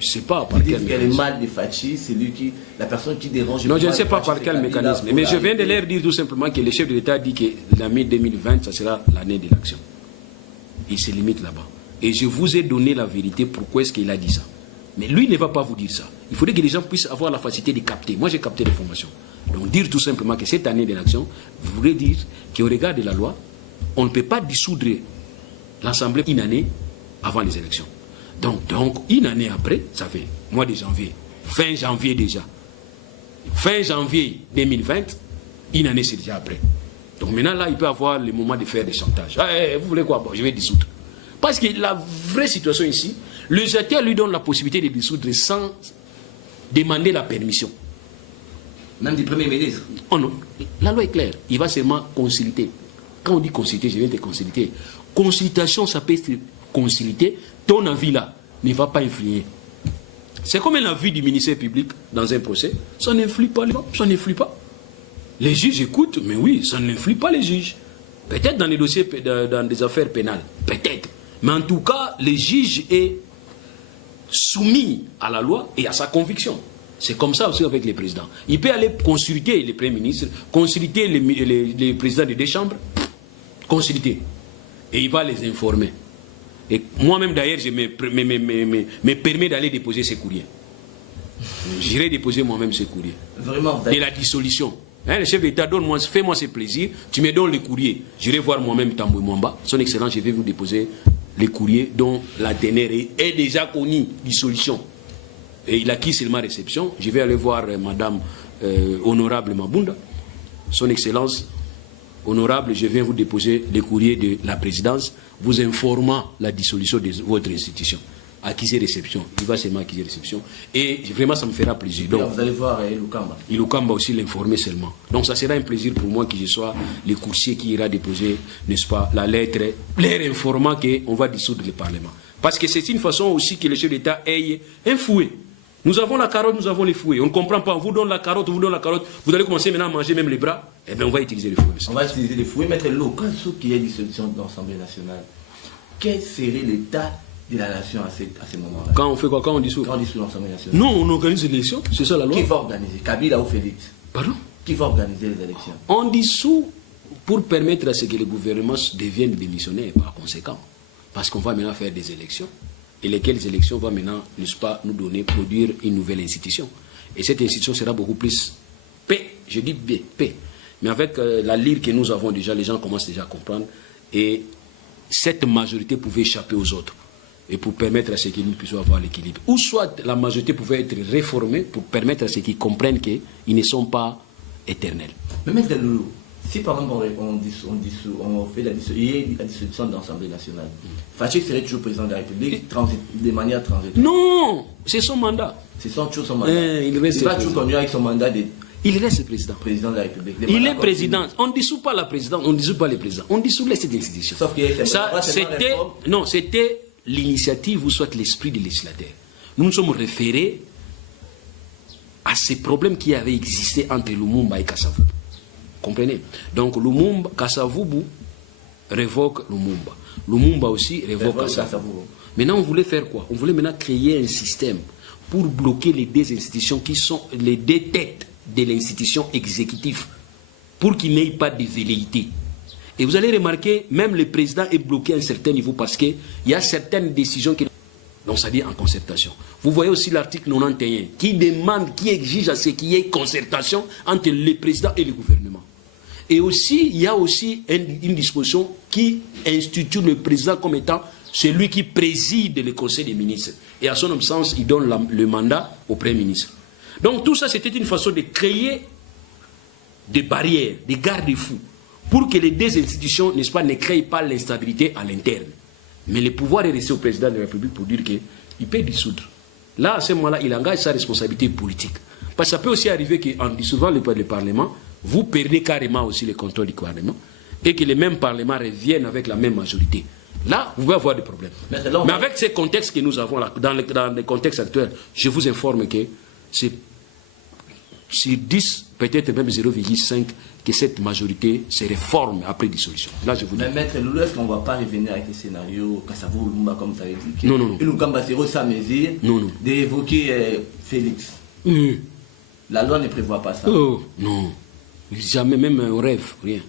Je ne sais pas par quel mécanisme. Le mal de Fachi, c'est lui qui, la personne qui dérange. Non, je ne sais pas par quel mécanisme. Mais je viens de leur dire tout simplement que le chef de l'État dit que l'année 2020, ça sera l'année de l'action. Il se limite là-bas. Et je vous ai donné la vérité pourquoi est-ce qu'il a dit ça. Mais lui ne va pas vous dire ça. Il faudrait que les gens puissent avoir la facilité de capter. Moi, j'ai capté l'information. Donc, dire tout simplement que cette année de l'action voudrait dire qu'au regard de la loi, on ne peut pas dissoudre l'Assemblée une année avant les élections. Donc, une année après, ça fait mois de janvier, fin janvier déjà. Fin janvier 2020, une année c'est déjà après. Donc maintenant, là, il peut avoir le moment de faire des chantages. Vous voulez quoi? Bon, je vais dissoudre. Parce que la vraie situation ici, le législateur lui donne la possibilité de dissoudre sans demander la permission. Même du Premier ministre? Oh non, la loi est claire. Il va seulement consulter. Quand on dit consulter, je viens de consulter. Consultation, ça peut être consulter. Ton avis là ne va pas influer. C'est comme un avis du ministère public dans un procès. Ça n'influe pas les gens, ça n'influe pas. Les juges écoutent, mais oui, ça n'influe pas les juges. Peut-être dans les dossiers, dans des affaires pénales, peut-être. Mais en tout cas, le juge est soumis à la loi et à sa conviction. C'est comme ça aussi avec les présidents. Il peut aller consulter les premiers ministres, consulter les présidents des deux chambres, consulter. Et il va les informer. Et moi-même d'ailleurs, je me permets d'aller déposer ces courriers. J'irai déposer moi-même ces courriers. Vraiment. Et la dissolution. Le chef d'État, fais-moi ce plaisir, tu me donnes les courriers. J'irai voir moi-même Tamboué Mwamba. Son Excellence, je vais vous déposer les courriers dont la teneur est déjà connue, dissolution. Et il a qui seulement réception. Je vais aller voir Madame Honorable Mabunda. Son Excellence, Honorable, je viens vous déposer les courriers de la présidence, vous informant la dissolution de votre institution. Acquisir réception. Il va seulement acquérir réception. Et vraiment, ça me fera plaisir. Donc, vous allez voir Ilukamba. Ilukamba aussi l'informer seulement. Donc, ça sera un plaisir pour moi que je sois le coursier qui ira déposer, n'est-ce pas, la lettre, l'air informant qu'on va dissoudre le Parlement. Parce que c'est une façon aussi que le chef d'État ait un fouet. Nous avons la carotte, nous avons les fouets. On ne comprend pas. On vous donne la carotte, vous allez commencer maintenant à manger même les bras. Eh bien, on va utiliser les fouets. On va utiliser les fouets, mettre l'eau. Quand il y a dissolution de l'Assemblée nationale, quel serait l'état de la nation à ces moments-là? Quand on fait quoi? Quand on dissout? Quand on dissout l'Assemblée nationale. Non, on organise des élections, c'est ça la loi. Qui va organiser? Kabila ou Félix? Pardon? Qui va organiser les élections? On dissout pour permettre à ce que le gouvernement devienne démissionnaire par conséquent. Parce qu'on va maintenant faire des élections. Et lesquelles élections vont maintenant, n'est-ce pas, nous donner, produire une nouvelle institution. Et cette institution sera beaucoup plus paix, je dis bien, paix. Mais avec la lyre que nous avons déjà, les gens commencent déjà à comprendre. Et cette majorité pouvait échapper aux autres. Et pour permettre à ce que nous puissions avoir l'équilibre. Ou soit la majorité pouvait être réformée pour permettre à ceux qui comprennent qu'ils ne sont pas éternels. Mais Maître Loulou, si par exemple on fait la dissolution de l'Assemblée nationale, Faché serait toujours président de la République de manière transitoire? Non, c'est son mandat. C'est toujours son mandat. Il va toujours continuer avec son mandat de il reste président. Président de la République. Il est président. On ne dissout pas la présidence, on ne dissout pas les présidents. On dissout cette institution. Sauf que ça, c'était l'initiative ou soit l'esprit du législateur. Nous nous sommes référés à ces problèmes qui avaient existé entre Lumumba et Kasavubu. Comprenez? Donc Lumumba, Kasavubu révoque Lumumba. Lumumba aussi révoque Kasavubu. Maintenant, on voulait faire quoi? On voulait maintenant créer un système pour bloquer les deux institutions qui sont les deux têtes de l'institution exécutive, pour qu'il n'y ait pas de velléité. Et vous allez remarquer, même le président est bloqué à un certain niveau parce qu'il y a certaines décisions qui... Donc, ça dit en concertation. Vous voyez aussi l'article 91 qui demande, qui exige à ce qu'il y ait concertation entre le président et le gouvernement. Et aussi, il y a aussi une disposition qui institue le président comme étant celui qui préside le conseil des ministres. Et à son absence, il donne le mandat au premier ministre. Donc tout ça, c'était une façon de créer des barrières, des garde-fous, pour que les deux institutions, n'est-ce pas, ne créent pas l'instabilité à l'interne. Mais le pouvoir est resté au président de la République pour dire qu'il peut dissoudre. Là, à ce moment-là, il engage sa responsabilité politique. Parce que ça peut aussi arriver qu'en dissouvant le Parlement, vous perdez carrément aussi le contrôle du Parlement, et que le même Parlement revienne avec la même majorité. Là, vous pouvez avoir des problèmes. Mais avec ces contextes que nous avons là, dans le contexte actuel, je vous informe que c'est sur 10, peut-être même 0,5, que cette majorité se réforme après dissolution. Là, je vous dis. Mais Maître Loulou, est-ce qu'on ne va pas revenir avec les scénarios Kasavubu, Lumumba, comme vous avez dit? Non, non, non. Et Lukamba Zéro, sa mesure d'évoquer Félix. La loi ne prévoit pas ça. Oh, non. Jamais, même un rêve, rien.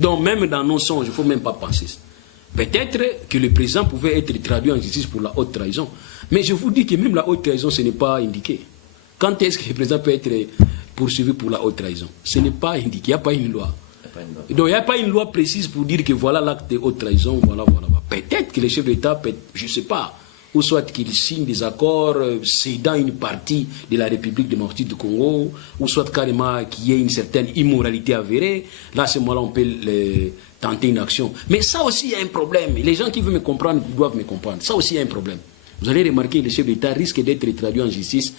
Donc, même dans nos songes, il ne faut même pas penser ça. Peut-être que le président pouvait être traduit en justice pour la haute trahison. Mais je vous dis que même la haute trahison, ce n'est pas indiqué. Quand est-ce que le président peut être poursuivi pour la haute trahison? Ce n'est pas indiqué, il n'y a pas une loi. Donc il n'y a pas une loi précise pour dire que voilà l'acte de haute trahison, voilà. Peut-être que les chefs d'État, je ne sais pas, ou soit qu'ils signent des accords cédant une partie de la République démocratique du Congo, ou soit carrément qu'il y ait une certaine immoralité avérée. Là, à ce moment-là, on peut tenter une action. Mais ça aussi, il y a un problème. Les gens qui veulent me comprendre doivent me comprendre. Ça aussi, il y a un problème. Vous allez remarquer que le chef d'État risque d'être traduit en justice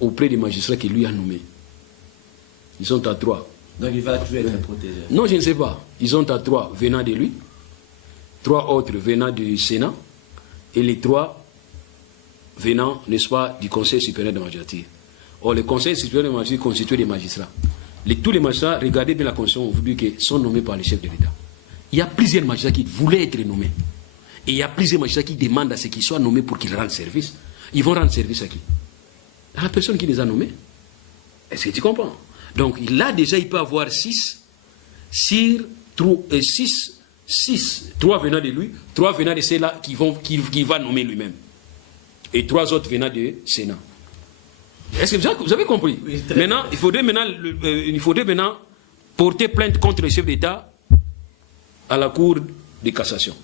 auprès des magistrats qu'il lui a nommés. Ils sont à 3. Donc il va toujours être protégé? Non, je ne sais pas. Ils sont à 3 venant de lui, 3 autres venant du Sénat, et les 3 venant, n'est-ce pas, du Conseil supérieur de magistrature. Or, le Conseil supérieur de magistrature constitué des magistrats. Tous les magistrats, regardez bien la Constitution, vous dites qu'ils sont nommés par le chef de l'État. Il y a plusieurs magistrats qui voulaient être nommés. Et il y a plusieurs magistrats qui demandent à ce qu'ils soient nommés pour qu'ils rendent service. Ils vont rendre service à qui? À la personne qui les a nommés. Est-ce que tu comprends? Donc là, déjà, il peut avoir 6 3 venant de lui, 3 venant de ceux-là qui va nommer lui-même. Et 3 autres venant du Sénat. Est-ce que vous avez compris? Oui, maintenant, il faudrait maintenant porter plainte contre le chef d'État à la Cour de cassation.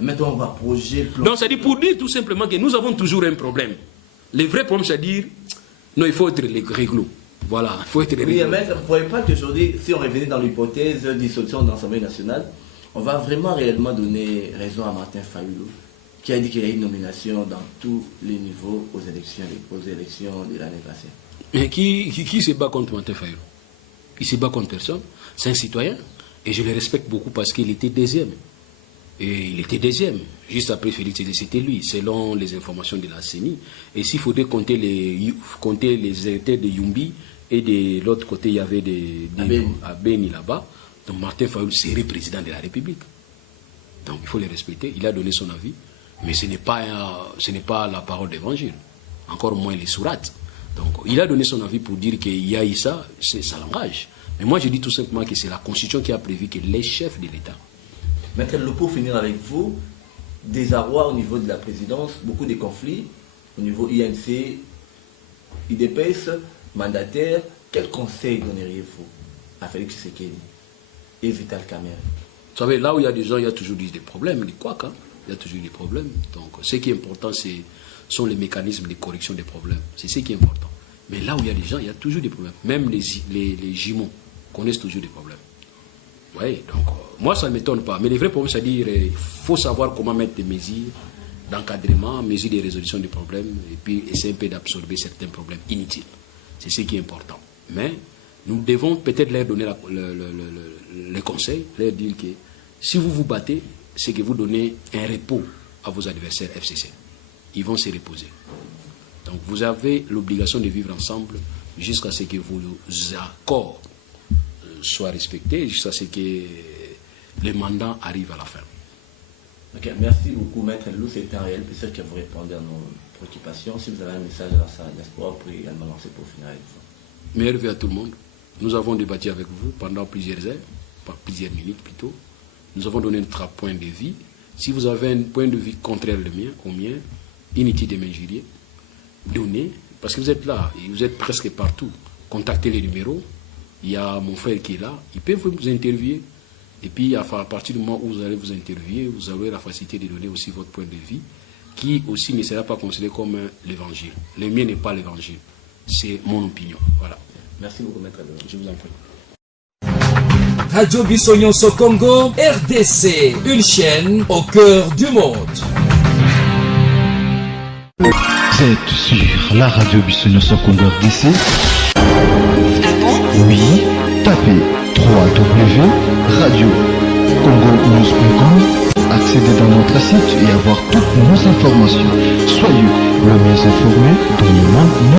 Maintenant, on va projeter... Donc, ça dit pour dire tout simplement que nous avons toujours un problème. Le vrai problème, c'est à dire, non, il faut être réglo. Voilà, il faut être réglo. Oui, mais vous ne voyez pas qu'aujourd'hui, si on revenait dans l'hypothèse de dissolution de l'Assemblée nationale, on va vraiment réellement donner raison à Martin Fayulu, qui a dit qu'il y a une nomination dans tous les niveaux aux élections de l'année passée. Mais qui se bat contre Martin Fayulu? Il se bat contre personne. C'est un citoyen. Et je le respecte beaucoup parce qu'il était deuxième. Et il était deuxième. Juste après Félix, c'était lui, selon les informations de la CENI. Et s'il faudrait compter les électeurs de Yumbi, et de l'autre côté, il y avait à Beni là-bas, donc Martin Fayulu serait président de la République. Donc il faut les respecter. Il a donné son avis, mais ce n'est pas la parole d'évangile, encore moins les sourates. Donc il a donné son avis pour dire qu'il y a eu ça, ça l'engage. Mais moi je dis tout simplement que c'est la Constitution qui a prévu que les chefs de l'État. Maître Lo, pour finir avec vous, désarroi au niveau de la présidence, beaucoup de conflits au niveau INC, IDPS, mandataire. Quel conseil donneriez-vous à Félix Tshisekedi et Vital Kamerhe? Vous savez, là où il y a des gens, il y a toujours des problèmes, des couacs, hein. Il y a toujours des problèmes. Donc ce qui est important, sont les mécanismes de correction des problèmes. C'est ce qui est important. Mais là où il y a des gens, il y a toujours des problèmes. Même les jumeaux connaissent toujours des problèmes. Oui, donc moi ça ne m'étonne pas. Mais les vrais problèmes, c'est-à-dire il faut savoir comment mettre des mesures d'encadrement, mesures de résolution des problèmes, et puis essayer un peu d'absorber certains problèmes inutiles. C'est ce qui est important. Mais nous devons peut-être leur donner le conseil, leur dire que si vous vous battez, c'est que vous donnez un repos à vos adversaires FCC. Ils vont se reposer. Donc vous avez l'obligation de vivre ensemble jusqu'à ce que vos accords soient respectés, jusqu'à ce que le mandat arrive à la fin. Ok, merci beaucoup, Maître Lo. C'était un réel plaisir que vous répondez à nos préoccupations. Si vous avez un message à la diaspora, vous pouvez également lancer pour finir avec vous. Meilleure vie à tout le monde. Nous avons débattu avec vous pendant plusieurs heures, plusieurs minutes plutôt. Nous avons donné notre point de vue. Si vous avez un point de vue contraire au mien, inutile de m'injurier. Donnez, parce que vous êtes là, et vous êtes presque partout. Contactez les numéros. Il y a mon frère qui est là. Il peut vous interviewer. Et puis, à partir du moment où vous allez vous interviewer, vous aurez la facilité de donner aussi votre point de vue, qui aussi ne sera pas considéré comme l'évangile. Le mien n'est pas l'évangile. C'est mon opinion. Voilà. Merci beaucoup, Maître Lo. Je vous en prie. Radio Bissonyonso Congo, RDC, une chaîne au cœur du monde. Vous êtes sur la radio Bissonyonso Congo RDC. Oui, tapez www.radiocongonews.com, accédez dans notre site et avoir toutes nos informations. Soyez le mieux informés dans le monde.